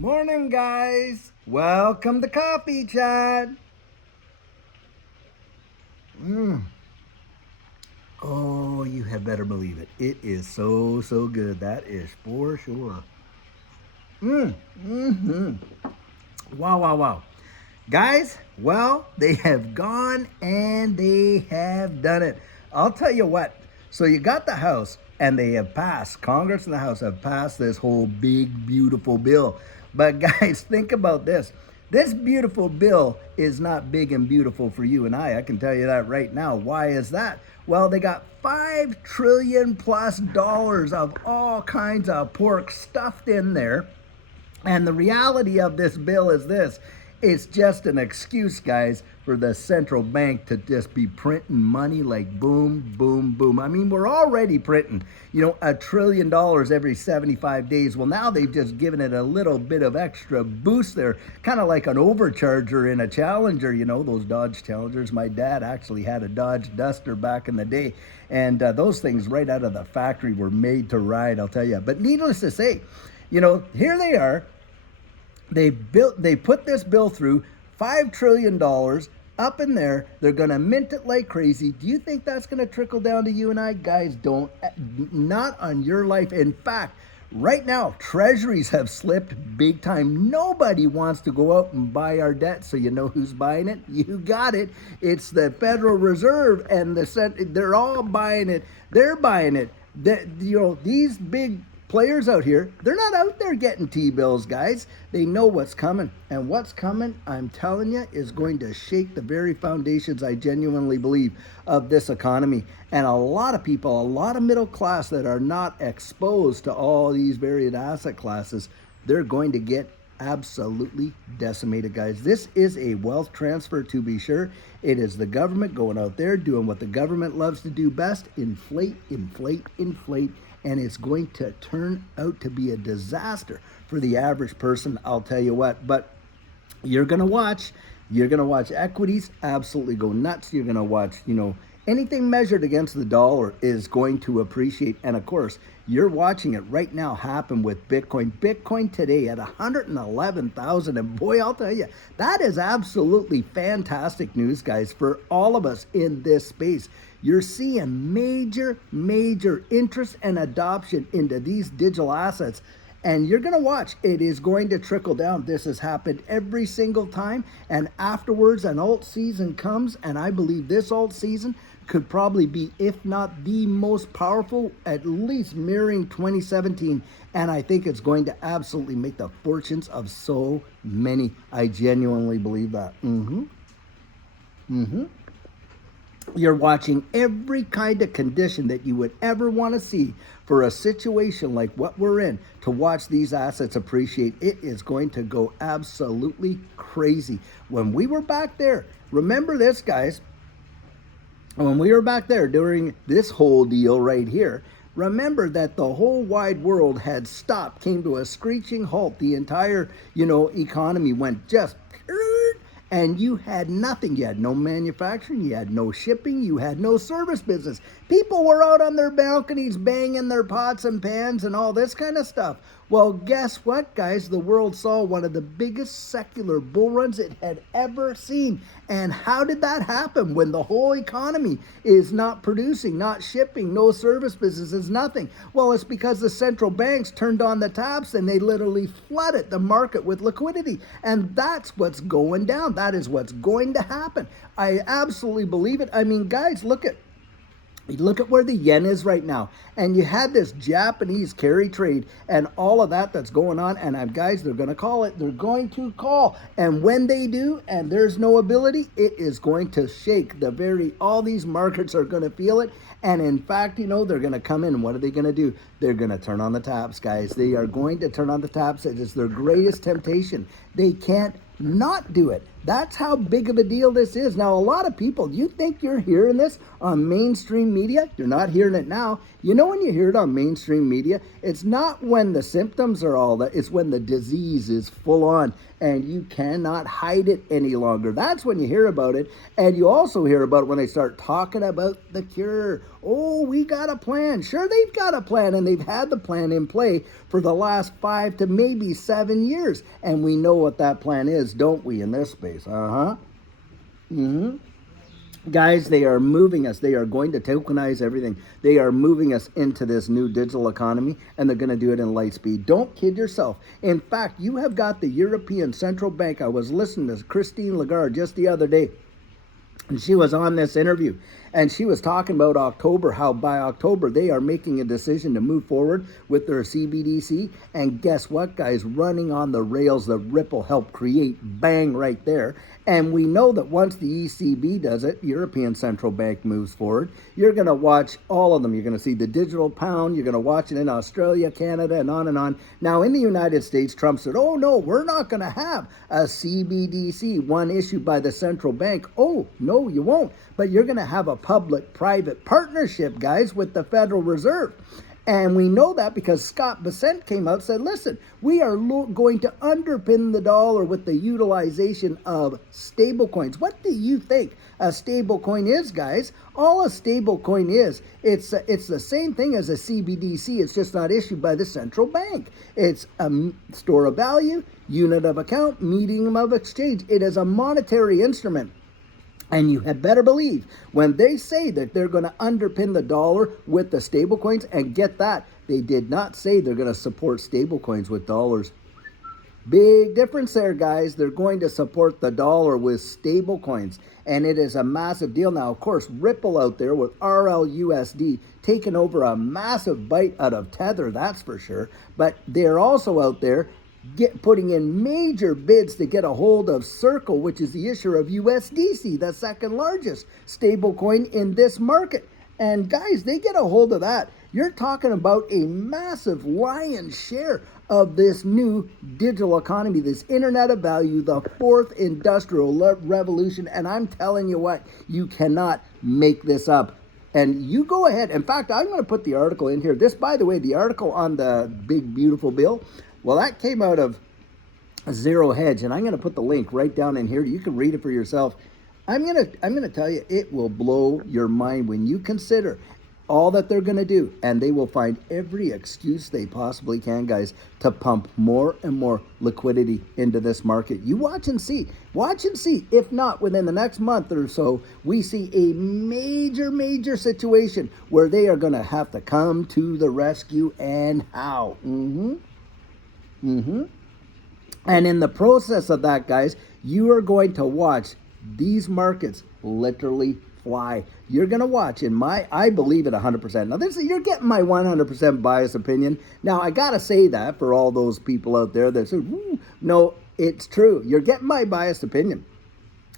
Morning, guys. Welcome to Coffee Chat. Oh, you had better believe it. It is so good. That is for sure. Mm-hmm. Wow. Guys, well, they have gone and they have done it. I'll tell you what. So you got the House and they have passed, Congress and the House have passed this whole big, beautiful bill. But guys, think about this. This beautiful bill is not big and beautiful for you and I can tell you that right now. Why is that? Well, they got $5 trillion plus of all kinds of pork stuffed in there. And the reality of this bill is this. It's just an excuse, guys, for the central bank to just be printing money like boom. I mean, we're already printing, $1 trillion every 75 days. Well, now they've just given it a little bit of extra boost there, kind of like an overcharger in a Challenger, those Dodge Challengers. My dad actually had a Dodge Duster back in the day. And those things right out of the factory were made to ride, I'll tell you. But needless to say, here they are. They put this bill through, $5 trillion up in there. They're going to mint it like crazy. Do you think that's going to trickle down to you and I? Guys, don't. Not on your life. In fact, right now, treasuries have slipped big time. Nobody wants to go out and buy our debt. So you know who's buying it? You got it. It's the Federal Reserve and they're all buying it. They're buying it. These big players out here, they're not out there getting T-bills, guys. They know what's coming. And what's coming, I'm telling you, is going to shake the very foundations, I genuinely believe, of this economy. And a lot of people, a lot of middle class that are not exposed to all these varied asset classes, they're going to get absolutely decimated, guys. This is a wealth transfer, to be sure. It is the government going out there doing what the government loves to do best: inflate. And it's going to turn out to be a disaster for the average person, I'll tell you what. But you're going to watch equities absolutely go nuts. You're going to watch, anything measured against the dollar is going to appreciate. And of course, you're watching it right now happen with Bitcoin. Bitcoin today at 111,000. And boy, I'll tell you, that is absolutely fantastic news, guys, for all of us in this space. You're seeing major interest and adoption into these digital assets. And you're going to watch. It is going to trickle down. This has happened every single time. And afterwards, an alt season comes. And I believe this alt season could probably be, if not the most powerful, at least mirroring 2017. And I think it's going to absolutely make the fortunes of so many. I genuinely believe that. You're watching every kind of condition that you would ever want to see for a situation like what we're in to watch these assets appreciate. It is going to go absolutely crazy. When we were back there, remember this, guys, when we were back there during this whole deal right here, remember that the whole wide world had stopped, came to a screeching halt. The entire, economy went just, and you had nothing. You had no manufacturing, you had no shipping, you had no service business. People were out on their balconies banging their pots and pans and all this kind of stuff. Well, guess what, guys? The world saw one of the biggest secular bull runs it had ever seen. And how did that happen when the whole economy is not producing, not shipping, no service businesses, nothing? Well, it's because the central banks turned on the taps and they literally flooded the market with liquidity. And that's what's going down. That is what's going to happen. I absolutely believe it. I mean, guys, look at where the yen is right now. And you had this Japanese carry trade and all of that that's going on. And guys, they're going to call it. They're going to call. And when they do, and there's no ability, it is going to shake all these markets are going to feel it. And in fact, they're going to come in. And what are they going to do? They're going to turn on the taps, guys. They are going to turn on the taps. It is their greatest temptation. They can't not do it. That's how big of a deal this is. Now, a lot of people, you think you're hearing this on mainstream media? You're not hearing it now. When you hear it on mainstream media, it's not when the symptoms are all that, it's when the disease is full on and you cannot hide it any longer. That's when you hear about it. And you also hear about it when they start talking about the cure Oh, we got a plan. Sure, they've got a plan, and they've had the plan in play for the last 5 to maybe 7 years. And we know what that plan is, don't we, in this space? Uh-huh. Mm-hmm. Guys, they are moving us. They are going to tokenize everything. They are moving us into this new digital economy, and they're going to do it in light speed. Don't kid yourself. In fact, you have got the European Central Bank. I was listening to Christine Lagarde just the other day, and she was on this interview, and she was talking about October, how by October they are making a decision to move forward with their CBDC. And guess what, guys? Running on the rails that Ripple helped create, bang, right there. And we know that once the ECB does it, European Central Bank moves forward, you're going to watch all of them. You're going to see the digital pound. You're going to watch it in Australia, Canada, and on and on. Now, in the United States, Trump said, oh, no, we're not going to have a CBDC, one issued by the central bank. Oh, no, you won't. But you're going to have a public-private partnership, guys, with the Federal Reserve. And we know that because Scott Bessent came out and said, listen, we are going to underpin the dollar with the utilization of stable coins. What do you think a stable coin is, guys? All a stable coin is, it's the same thing as a CBDC. It's just not issued by the central bank. It's a store of value, unit of account, medium of exchange. It is a monetary instrument. And you had better believe when they say that they're going to underpin the dollar with the stable coins, and get that, they did not say they're going to support stable coins with dollars. Big difference there, guys. They're going to support the dollar with stable coins, and it is a massive deal. Now, of course, Ripple out there with RLUSD taking over a massive bite out of Tether, that's for sure. But they're also out there putting in major bids to get a hold of Circle, which is the issuer of USDC, the second largest stable coin in this market. And guys, they get a hold of that. You're talking about a massive lion's share of this new digital economy, this Internet of Value, the fourth industrial revolution. And I'm telling you what, you cannot make this up. And you go ahead. In fact, I'm going to put the article in here. This, by the way, the article on the big, beautiful bill, well, that came out of Zero Hedge, and I'm going to put the link right down in here. You can read it for yourself. I'm going to tell you, it will blow your mind when you consider all that they're going to do, and they will find every excuse they possibly can, guys, to pump more and more liquidity into this market. You watch and see. Watch and see. If not, within the next month or so, we see a major situation where they are going to have to come to the rescue, and how. And in the process of that, guys, you are going to watch these markets literally fly. You're going to watch, I believe it 100%. Now, you're getting my 100% biased opinion. Now, I got to say that for all those people out there that say, no, it's true. You're getting my biased opinion.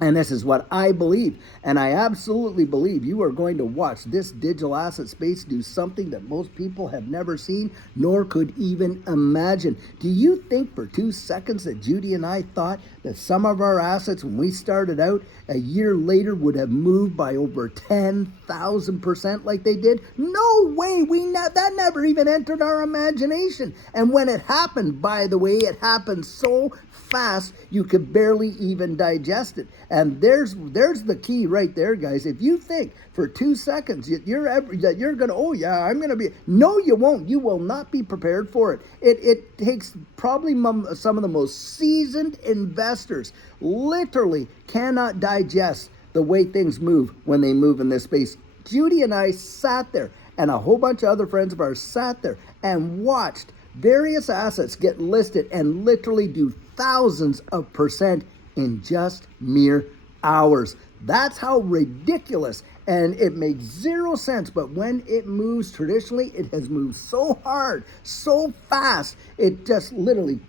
And this is what I believe. And I absolutely believe you are going to watch this digital asset space do something that most people have never seen, nor could even imagine. Do you think for 2 seconds that Judy and I thought that some of our assets when we started out a year later would have moved by over 10,000% like they did? No way. That never even entered our imagination. And when it happened, by the way, it happened so fast you could barely even digest it. And there's the key right there, guys. If you think for 2 seconds you're going to, oh yeah, I'm going to be, no, you won't. You will not be prepared for it. It takes probably some of the most seasoned investors literally cannot digest the way things move when they move in this space. Judy and I sat there, and a whole bunch of other friends of ours sat there and watched various assets get listed and literally do thousands of percent in just mere hours. That's how ridiculous, and it makes zero sense. But when it moves traditionally, it has moved so hard, so fast, it just literally,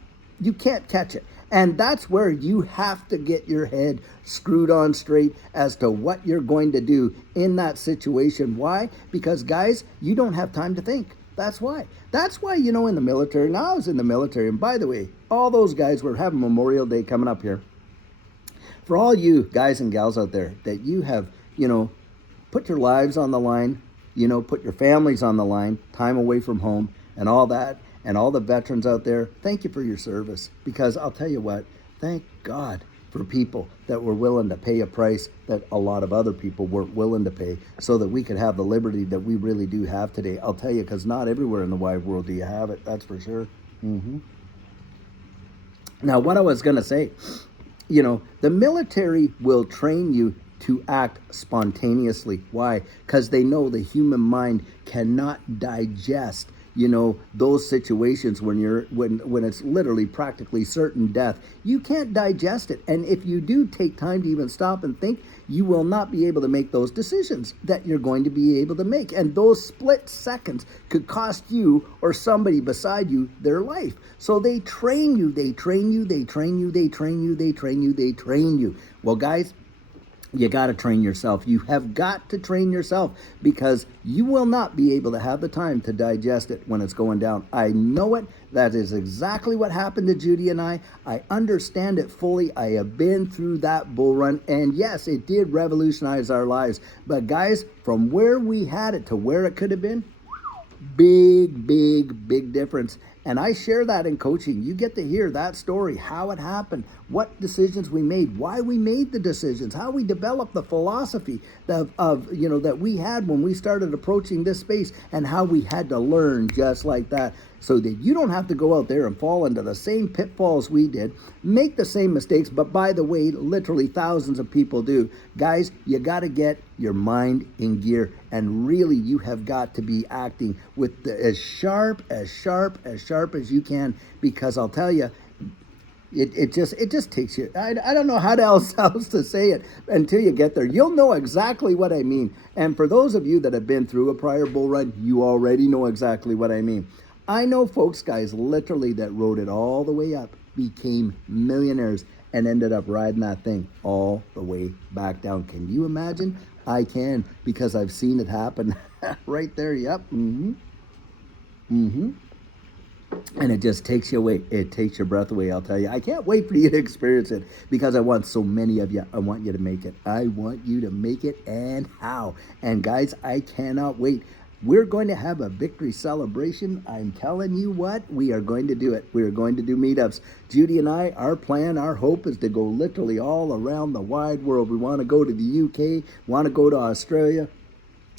you can't catch it. And that's where you have to get your head screwed on straight as to what you're going to do in that situation. Why? Because, guys, you don't have time to think. That's why. That's why, in the military, now I was in the military, and by the way, all those guys were having Memorial Day coming up here. For all you guys and gals out there that you have, put your lives on the line, put your families on the line, time away from home and all that, and all the veterans out there, thank you for your service. Because I'll tell you what, thank God for people that were willing to pay a price that a lot of other people weren't willing to pay, so that we could have the liberty that we really do have today. I'll tell you, because not everywhere in the wide world do you have it, that's for sure. Now, what I was going to say, the military will train you to act spontaneously. Why? Because they know the human mind cannot digest those situations when it's literally practically certain death. You can't digest it. And if you do take time to even stop and think, you will not be able to make those decisions that you're going to be able to make. And those split seconds could cost you or somebody beside you their life. So they train you, they train you, they train you, they train you, they train you, they train you. Well, guys, you got to train yourself. You have got to train yourself, because you will not be able to have the time to digest it when it's going down. I know it. That is exactly what happened to Judy and I. I understand it fully. I have been through that bull run. And yes, it did revolutionize our lives. But guys, from where we had it to where it could have been, big difference. And I share that in coaching. You get to hear that story, how it happened, what decisions we made, why we made the decisions, how we developed the philosophy that we had when we started approaching this space, and how we had to learn just like that, so that you don't have to go out there and fall into the same pitfalls we did, make the same mistakes. But by the way, literally thousands of people do. Guys, you got to get your mind in gear, and really you have got to be acting with as sharp as you can, because I'll tell you, it just takes you, I don't know how else to say it until you get there. You'll know exactly what I mean. And for those of you that have been through a prior bull run, you already know exactly what I mean. I know folks, guys, literally that rode it all the way up, became millionaires, and ended up riding that thing all the way back down. Can you imagine? I can, because I've seen it happen right there. Yep. And it just takes you away. It takes your breath away, I'll tell you. I can't wait for you to experience it, because I want so many of you. I want you to make it. I want you to make it, and how. And guys, I cannot wait. We're going to have a victory celebration. I'm telling you what, we are going to do it. We are going to do meetups. Judy and I, our plan, our hope is to go literally all around the wide world. We want to go to the UK, want to go to Australia.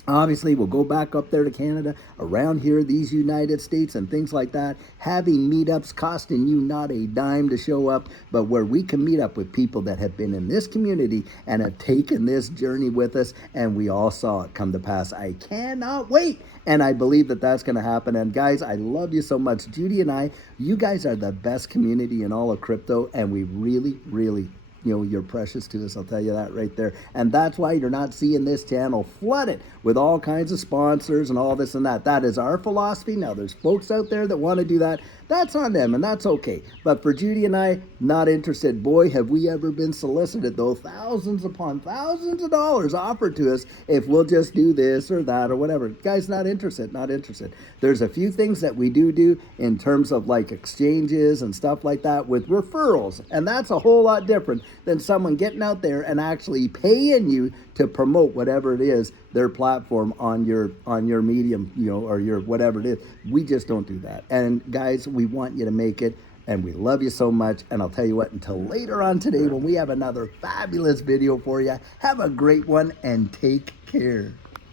Obviously, we'll go back up there to Canada, around here, these United States, and things like that. Having meetups costing you not a dime to show up, but where we can meet up with people that have been in this community and have taken this journey with us, and we all saw it come to pass. I cannot wait, and I believe that that's going to happen. And guys, I love you so much. Judy and I, you guys are the best community in all of crypto, and we really you're precious to us, I'll tell you that right there. And that's why you're not seeing this channel flooded with all kinds of sponsors and all this and that. That is our philosophy. Now, there's folks out there that want to do that. That's on them, and that's okay. But for Judy and I, not interested. Boy, have we ever been solicited, though, thousands upon thousands of dollars offered to us if we'll just do this or that or whatever. Guys, not interested, not interested. There's a few things that we do in terms of like exchanges and stuff like that with referrals, and that's a whole lot different than someone getting out there and actually paying you to promote whatever it is, their platform on your medium, or your whatever it is. We just don't do that. And guys, we want you to make it, and we love you so much. And I'll tell you what, until later on today when we have another fabulous video for you, have a great one and take care.